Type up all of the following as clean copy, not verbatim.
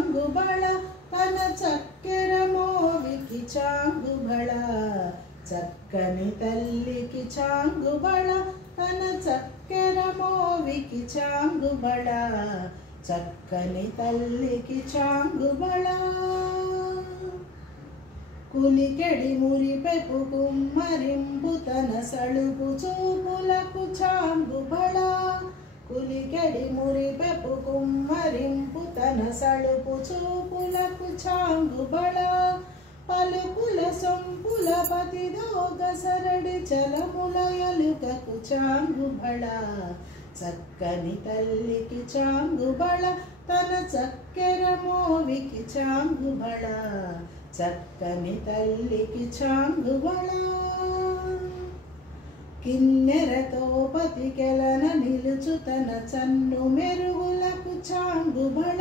చాంగుబళ తన చక్కెర మోవికి చాంగుబళ చక్కని తల్లికి చాంగుబళ తన చక్కెర మోవికి చాంగుబళ చక్కని తల్లికి చాంగుబళ కులికెడి మురిపెపు కుమ్మరింపు తన సళుపు చూపులకు చాంగుబళ కులికెడి మురిపెపు కుమ్మరింపు తన సళుపు చూపులకు చాంగుబళ పలుకుల సొంపుల పతిదోగ సరడి చలముల ఎలుకకు చాంగుబళ చక్కని తల్లికి చాంగుబళ తన చక్కెర మోవికి చాంగుబళ చక్కని తల్లికి చాంగుబళ కిన్నెరతో పతికెలన నిలుచు తన చన్ను మెరుగులకు చాంగుబళ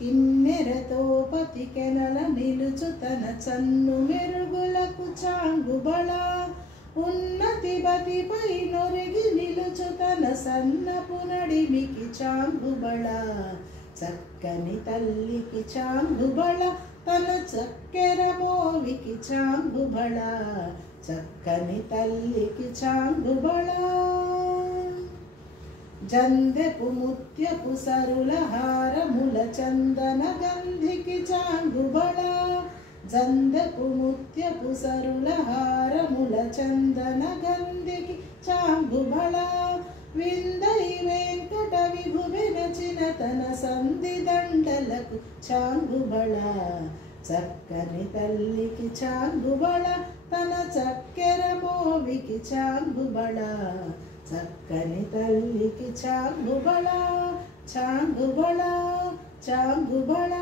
కిన్నెరతో పతికెలన నిలుచు తన చన్ను మెరుగులకు చాంగుబళ ఉన్నతి బతిపై నొరిగి నిలుచు తన సన్నపు నడిమికి చాంగుబళ చక్కని తల్లికి చాంగుబళ తన చక్కెర మోవికి చాంగుబళ చక్కని తల్లికి చాంగుబళ జందెపు ముత్యపు సరుల హారముల చందన గంధికి చాంగుబళ జందెపు ముత్యపు సరుల హారముల చందన గంధికి చాంగుబళ విందై వెంకట విభు వెనచిన తన సంధి దండలకు చాంగుబళ చక్కని తల్లికి చాంగుబళ తన చక్కెర మోవికి చాంగుబళ చక్కని తల్లికి చాంగుబళ చాంగుబళ చాంగుబళ